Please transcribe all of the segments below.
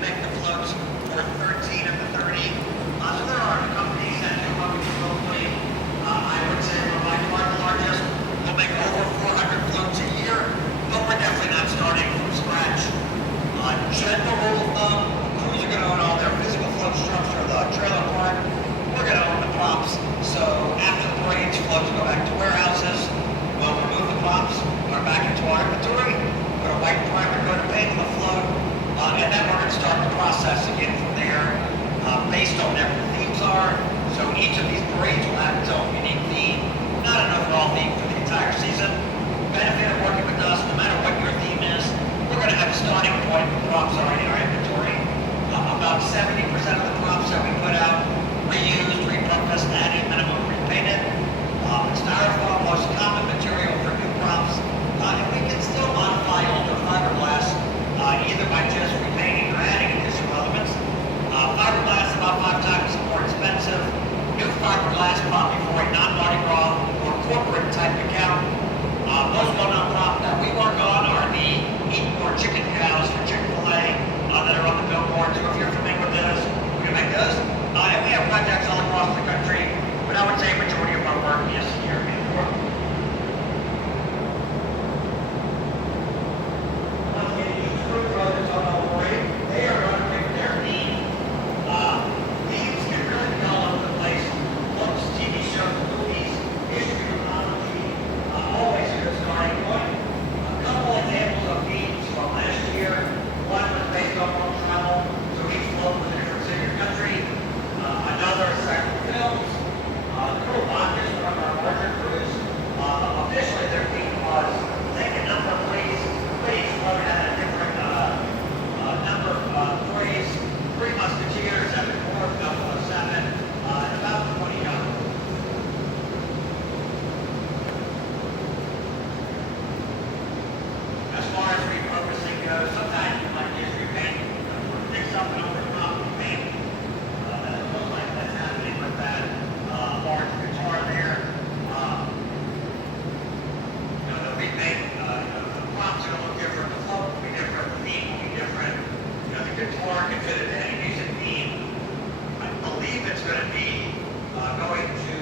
make the floats for 13 of the 30. So there are companies that do what we do locally. I would say we're by far the largest. We'll make over 400 floats a year, but we're definitely not starting from scratch. General rule of thumb, crews are going to own all their physical float structure, the trailer park. We're going to own the props. So after the parades, floats go back to warehouses. We'll remove the props, put them back into our inventory, put a white primer coat of paint on the float, and then we're going to start the process again from there, based on whatever the themes are. So each of these parades will have its own unique theme, not an overall theme for the entire season. Benefit of working with us, no matter what your theme is, we're going to have a starting point with props already in our inventory. About 70% of the props that we put out, reused, repurposed, added, minimum repainted. Styrofoam, most common material for new props, and we can still modify older fiberglass either by just repainting or adding additional elements. Fiberglass about 5 times more expensive. New fiberglass probably for a non-Mardi Gras or corporate type account. Most well-known prop that we work on are the Eat More Chicken cows for Chick-fil-A that are on the billboard. So if you're familiar with those, we can make those. And we have projects all across the country, but I would say a majority of our work is here in New York. Once again, each crew brothers on the parade, they are going to pick their theme. Themes can really be all over the place. Books, TV shows, movies, history, chronology, always a good starting point. A couple examples of themes from last year. One was based on world travel, so each float was in a different city or country. Another several films. Crew Bonders, one of our larger crews. Officially, their theme was take a number of plays. One had a different number of plays. 3 Musketeers, 7 Dwarf, 007, and about 20 young. As far as repurposing goes, sometimes you might just repaint, pick something over the top and paint. That looks like that's happening with that large guitar there. The repaint, the props are going to look different, the float will be different, the theme will be different. The guitar can fit into any music theme. I believe it's going to be going to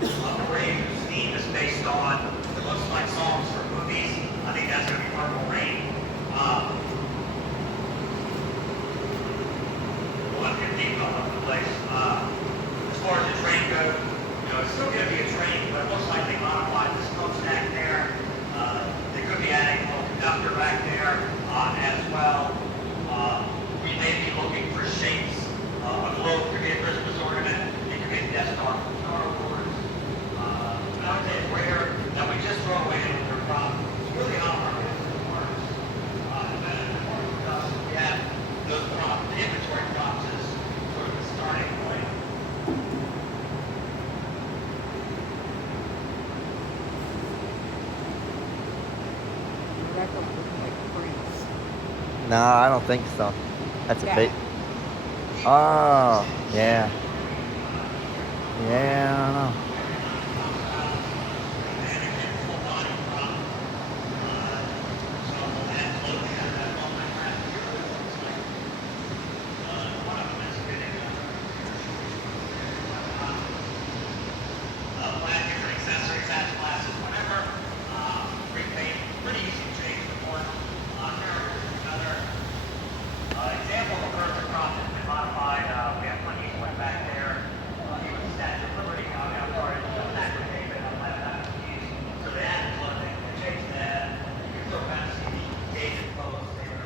a parade whose theme is based on, it looks like songs from movies. I think that's going to be Purple Rain. One can theme all over the place. As far as the train goes, it's still going to be a train, but it looks like they modified the smokestack there. They could be adding a little conductor back there as well. We may be looking for shapes. A globe could be a Christmas ornament. It could be a Death Star from Star Wars. But I would say it's rare that we just throw away another prop. It's really how our business works. We have those props, the inventory props is sort of the starting point. That don't look like Prince. No, I don't think so. That's a Yeah. big. Oh, yeah. Yeah, I don't know. Example of a bird prop that's been modified. We have plenty of one back there. He was the Statue of Liberty. I'm sorry, Statue of David. I'm glad that was used. So they added clothing. They changed that. You can still kind of see the David pose there.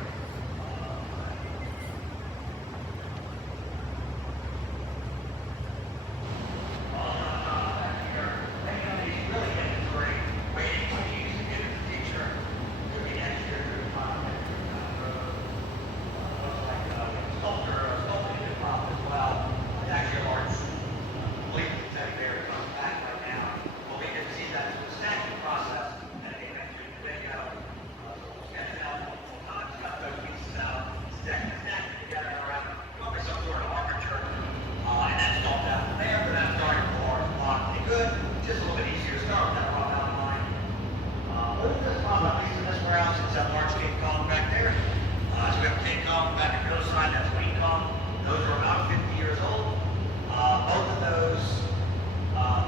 Just a little bit easier to start with that raw outline. This prop, at least in this warehouse, is that large gate column back there. So we have King Kong back at the other side, that's Queen Kong. Those are about 50 years old. Both of those,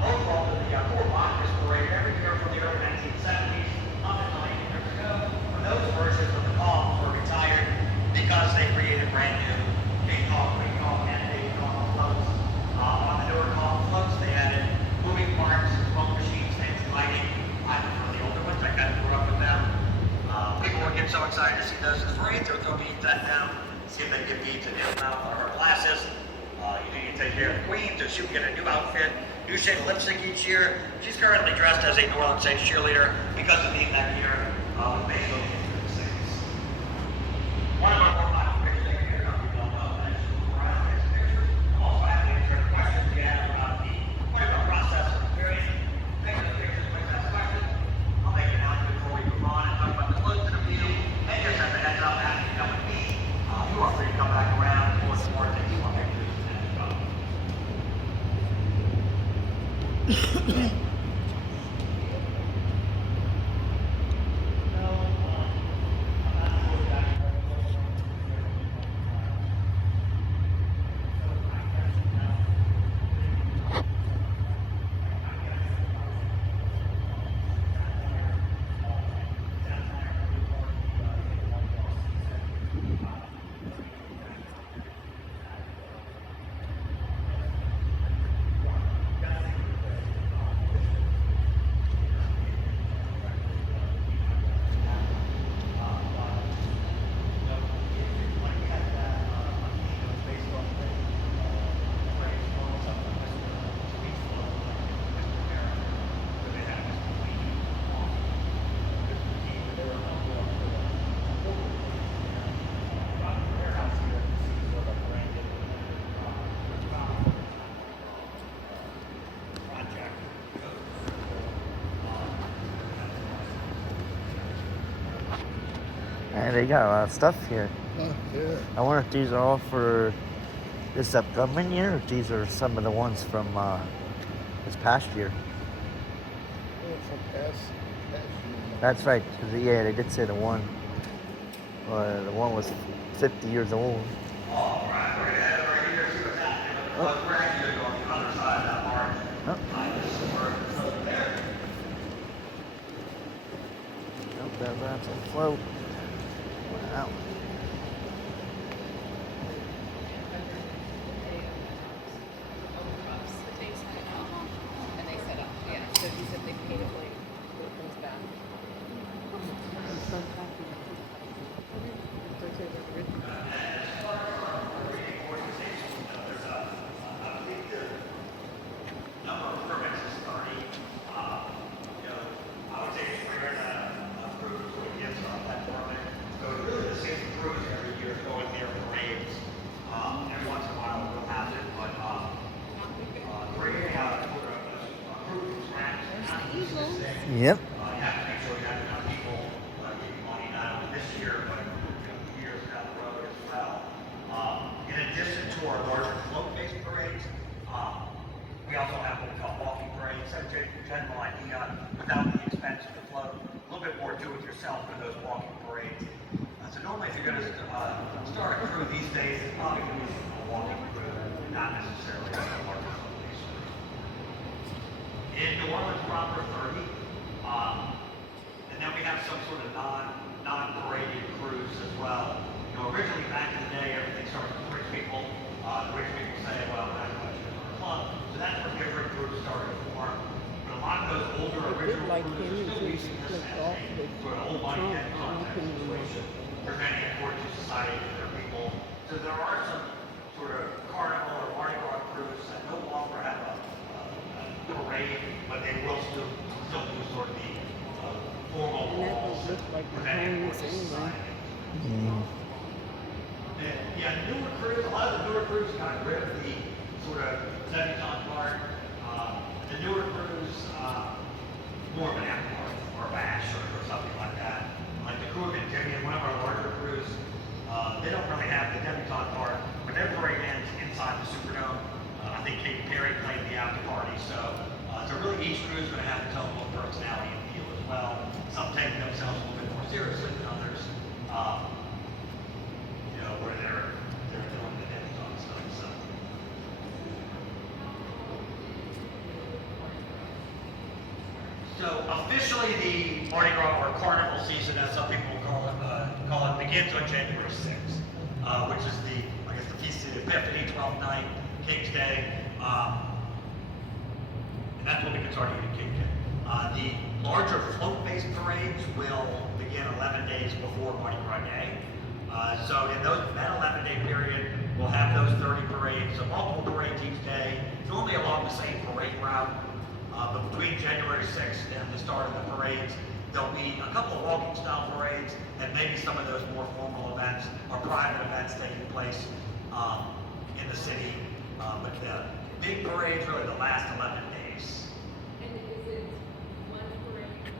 both of them, the four boxes parade every year from the early 1970s up until 8 years ago. When those versions of the Kongs were retired because they created brand new King Kong, Queen Kong, and Baby Kong floats. On the newer Kong floats, they added moving parts, smoke machines, fancy lighting. I prefer the older ones. I kind of grew up with them. People would get so excited to see those in the parade, they would throw beads that down, see if they could get beads in his mouth or her glasses. You need to take care of the queen, so she would get a new outfit, new shade of lipstick each year. She's currently dressed as a New Orleans Saints cheerleader because of the that year was based on the Saints. One of our more popular pictures here, we don't know, but it's around this picture. I'm also happy to answer questions you have about the whatever process of the period. Take those pictures, quick ask questions. I'll make an announcement before we move on and talk about the close interview. And just as a heads up, after you come with me, you are free to come back around for some more things you want to do. And they got a lot of stuff here. Oh, yeah. I wonder if these are all for this upcoming year, or if these are some of the ones from this past year. Oh, from past year. That's right. 'Cause, yeah, they did say the one was 50 years old. All right, we're gonna head over here, see what's happening. We're actually gonna go on the other side of that march. This is where it's over there. Nope, that's a float. Wow. And they set up, yeah. So he said they paid it like it comes back. I'm so happy. Number of permits is 30. I would say it's rare that a cruise would get that permit. So it's really the same cruise every year going there parades. Every once in a while we'll have it, but creating a cruise from scratch is not the easiest thing. Yep. You have to make sure you have enough people giving money not only this year, but years down the road as well. In addition to our larger float-based parades, we also have what we call walking parades. So to general idea, without the expense of the float, a little bit more do-it-yourself for those walking parades. So normally, if you're going to start a crew these days, it's probably going to be a walking crew, not necessarily a larger float-based crew. In New Orleans proper, 30. And then we have some sort of non-paraded crews as well. Originally back in the day, everything started with rich people. The rich people say, well, we're not going to choose our club. So that's where different groups started to form. But a lot of those older original like crews him, are still he using this flipped as off a with sort of old money head Trump, contact situation, presenting a fortune society for their people. So there are some sort of carnival or Mardi Gras crews that no longer have a parade, but they will still do sort of the formal And that balls would look like the presenting homes fortune anyway. society. Yeah, newer crews, a lot of the newer crews got rid of the sort of debutante part. The newer crews, more of an after party or a bash or something like that. Like the crew of Jimmy and one of our larger crews, they don't really have the debutante part, but their parade ends inside the Superdome. I think Kate Perry played the after party, so really each crew is going to have its own little personality and feel as well. Some take themselves a little bit more seriously than others. begins on January 6th, which is I guess the Feast of the Epiphany, 12th night, King's Day. And that's what we can start eating King Day. The larger float-based parades will begin 11 days before Mardi Gras Day. So in that 11-day period, we'll have those 30 parades, so multiple parades each day, normally along the same parade route. But between January 6th and the start of the parades, there'll be a couple of walking style parades and maybe some of those more formal events or private events taking place in the city. But the big parade's really the last 11 days. And is it one parade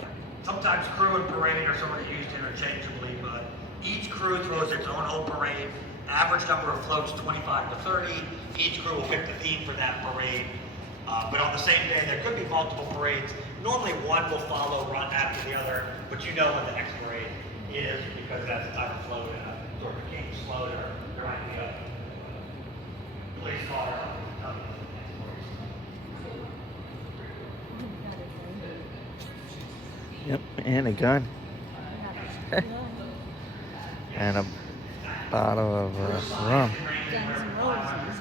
or? Sometimes crew and parade are sort of used interchangeably, but each crew throws its own whole parade. Average number of floats 25 to 30. Each crew will pick the theme for that parade. But on the same day, there could be multiple parades. Normally one will follow run after the other, but you know when the next parade is because that's the type of float, sort of a king's float, or there might be a police car or something to tell you the next parade. Yep, and a gun. And a bottle of rum. Guns N' Roses.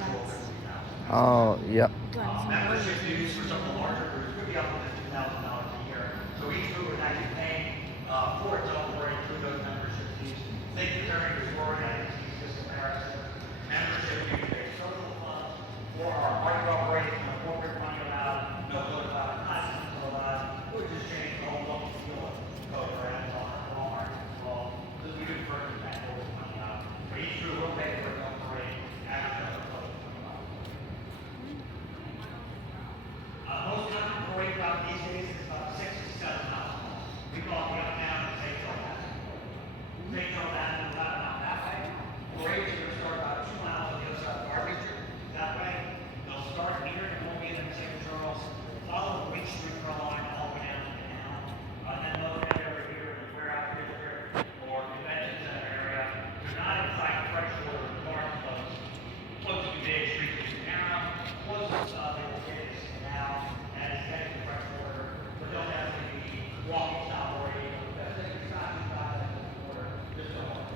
Oh, yep. Guns N' Membership Roses. dues for some of the larger groups could be up to $2,000 a year. So each group would actually pay for its own parade through those membership fees. Think of during this organizing this comparison. Membership dues pay total funds for our Mardi Gras parade, no corporate money allowed, no political costumes allowed. We'll just change the whole look and feel of code for Amazon or Walmart as well. So we do purchase that corporate money out. But each group will pay for its own parade after the code. Most common parade route these days is about 6 to 7 miles long. We call it the up down and St. Joe Pass. St. Joe Pass is about an hour that way. Parades are going to start about 2 miles on the other side of Mardi that way. They'll start here in Hoboken and St. Charles, follow the Wing Street Rail line all the way down to the canal, and then they'll head over here in the warehouse district or convention center area. They're not inside the freshwater or the barn floats. Floats too big, streets too narrow. Closest they will get is now. As heading to freshwater, but don't have to be walking style or anything. That's it. It's not too bad in the water. Just don't walk.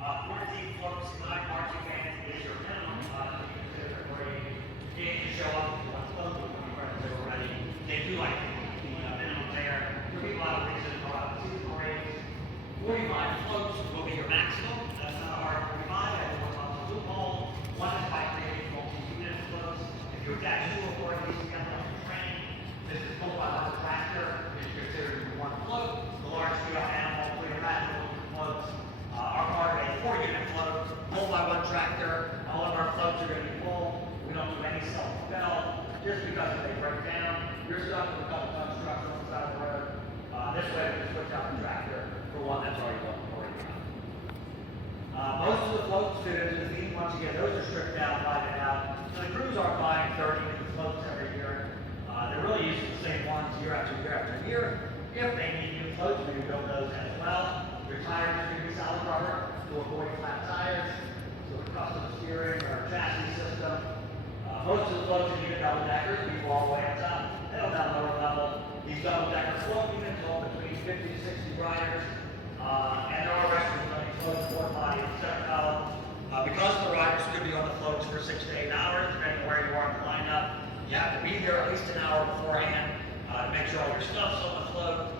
14 floats, 9 marching bands is your minimum. To be considered a parade. You can't just show up if you want to float with your friends already. They do like the minimum there. There'll be a lot of reasons for us to see the parades. 45 floats will be your maximum. That's not a hard 45. Everyone's on the loophole. One is by creating multi-unit floats. If you attach two or more of these together on your train, this is pulled by a tractor. It's considered one float. The large scale animal, clear natural floats are part of a 4-unit float pulled by one tractor. All of our floats are going to be full. We don't do any self-propel. Just because if they break down, you're stuck with a couple ton trucks on the side of the road. This way we can switch out the tractor for one that's already built for you. Most of the floats fit into the theme. Once again, those are stripped down, lighted out. So the crews aren't buying 30 new floats every year. They're really using the same ones year after year after year. If they need new floats, we can build those as well. Your tires are going to be solid rubber to avoid flat tires. So the custom steering or chassis system. Most of the floats are unit double deckers. We go all the way up top. They don't have lower level. These double decker float units hold between 50 to 60 riders. And there are restrooms on these floats, port body, and separate. Because the riders could be on the floats for 6 to 8 hours, depending on where you are in the lineup, you have to be there at least an hour beforehand to make sure all your stuff's on the float.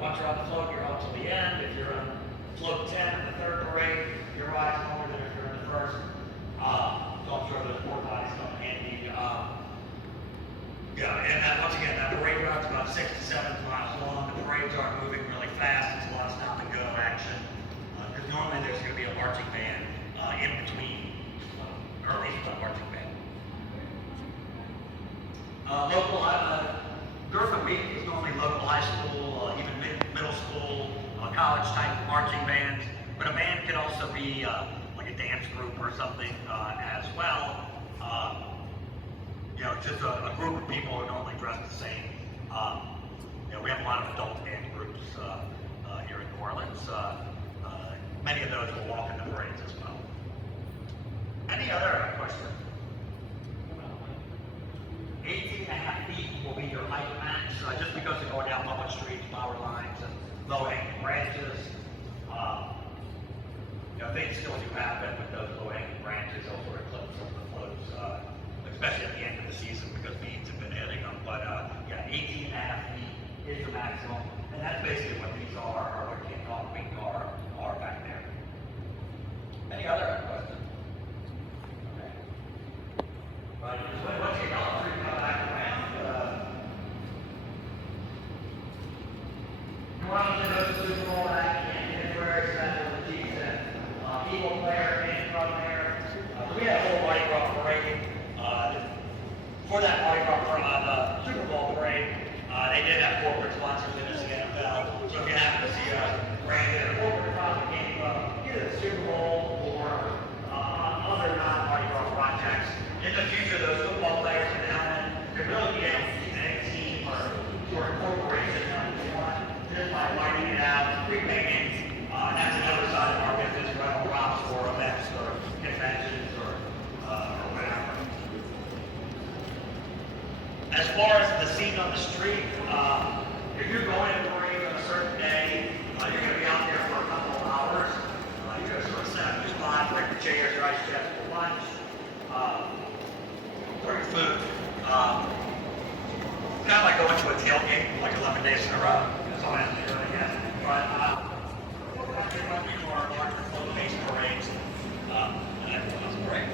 Once you're on the float, you're on till the end. If you're on float 10 in the third parade, your ride's longer than if you're in the first. So I'm sure those port bodies come in handy. And once again, that parade route's about 6 to 7 miles long. The parades aren't moving really fast. It's a lot of stop and go action. Because normally there's going to be a marching band in between, or at least a marching band. Local Durford Week is normally local high school, even middle school, college type marching bands. But a band can also be like a dance group or something as well. Just a group of people who are normally dressed the same. We have a lot of adult band groups here in New Orleans. Many of those will walk in the parades as well. Any other questions? 18.5 feet will be your height max. Just because because they're going down public streets, power lines, and low-hanging branches. Things still do happen with those low-hanging branches. Those sort of clips some of the floats, especially at the end of the season because weeds have been hitting them. But yeah, 18 and a half feet is the maximum, and that's basically what these are what kickoff wing are back there. Any other questions? Okay. Right, once you come back around, New Orleans goes to Super Bowl back in January, so that's when the Chiefs and Eagle player came from there. We had a whole Mardi Gras parade. For that Mardi Gras Super Bowl parade, they did have corporate sponsors in this NFL. So if you happen to see a branded or corporate product that came from either the Super Bowl or other non-Mardi Gras projects, in the future those football players in the helmet could really be a team or a corporation if you want, just by lighting it out, pre-painting. And that's another side of our business, rental props for events or conventions or whatever. As far as the scene on the street, if you're going to parade on a certain day, you're going to be out there for a couple of hours. You're going to sort of set up your spot, bring the chairs, your ice chest for lunch, bring food. Kind of like going to a tailgate, like 11 days in a row. That's all I have to do, I guess. But when we do our larger float-based parades, and that's great.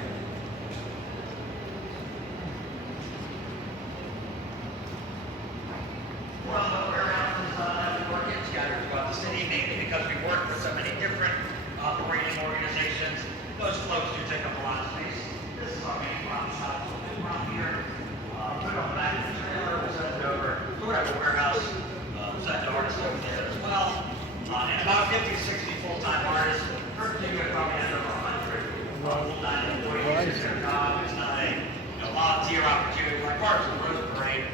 Well, the warehouses that we work in scattered throughout the city, mainly because we work with so many different operating organizations. Those floats do take up a lot of space. This is our main prop shop. So we'll around here, put it on the back of the trailer, we'll send it over. So we have a warehouse, send the artists over there as well. And about 50 to 60 full-time artists. Currently, we probably have over 100 full-time employees in their job. It's not a volunteer opportunity like ours in the Rose Parade.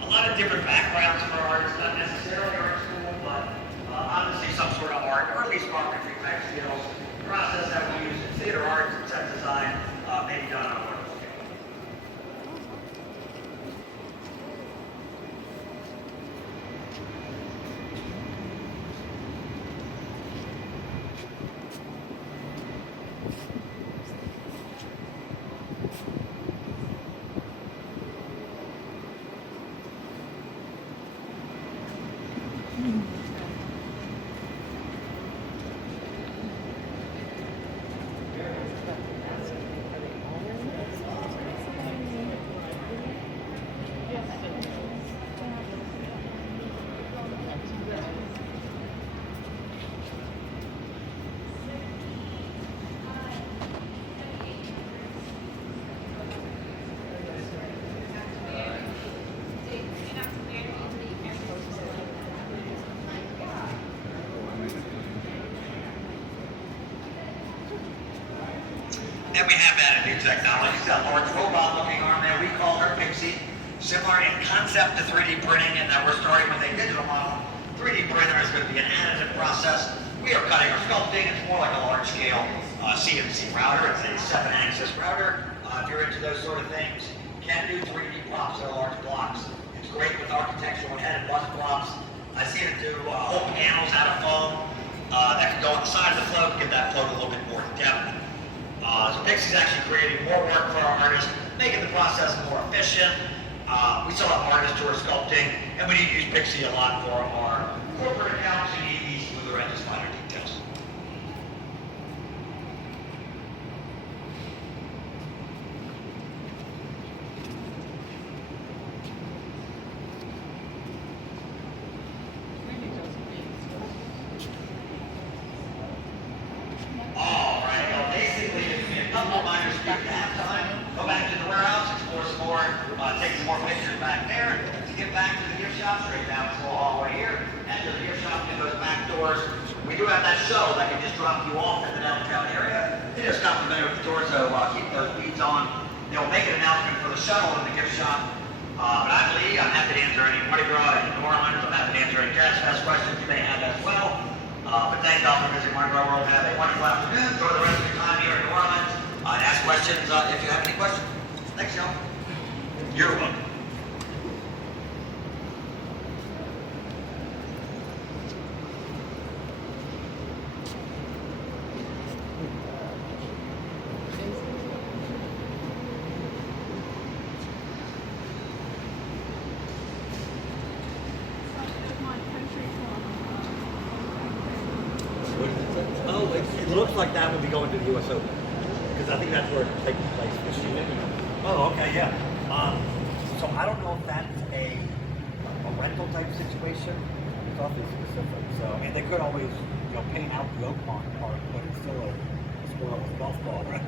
A lot of different backgrounds for artists, not necessarily art school, but obviously some sort of art, or at least carpentry type skills. The process that we use in theater arts and set design may be done on a large scale. And we have added new technology. She's got a large robot-looking arm there. We call her Pixie. Similar in concept to 3D printing, and that we're starting with a digital model. 3D printer is going to be an additive process. We are cutting or sculpting. It's more like a large-scale CNC router. It's a 7-axis router. If you're into those sort of things, you can do 3D props that are large blocks. It's great with architectural and headed bust blocks. I've seen it do whole panels out of foam that can go on the side of the float and get that float a little bit more in depth. So Pixie's actually creating more work for our artists, making the process more efficient. We still have artists who are sculpting, and we need to use Pixie a lot for our corporate accounts who need these smoother edges, finer details. Take some more pictures back there to get back to the gift shop, straight down this little hallway here, enter the gift shop through those back doors. We do have that shuttle that can just drop you off in the downtown area. It is complimentary with the tour, so keep those beads on. They'll make an announcement for the shuttle in the gift shop. But I believe I'm happy to answer any Mardi Gras and New Orleans. I'm happy to answer any Jazz Fest questions you may have as well. But thank y'all for visiting Mardi Gras World. Have a wonderful afternoon. Enjoy the rest of your time here in New Orleans. And ask questions if you have any questions. Thanks, y'all. You're welcome. looks like that would be going to the U.S. Open because I think that's where it's taking place this year. Oh, okay, yeah. So I don't know if that's a rental type situation. It's awfully specific. So, and they could always, paint out the Oakmont part, but it's still a sport with golf ball, right?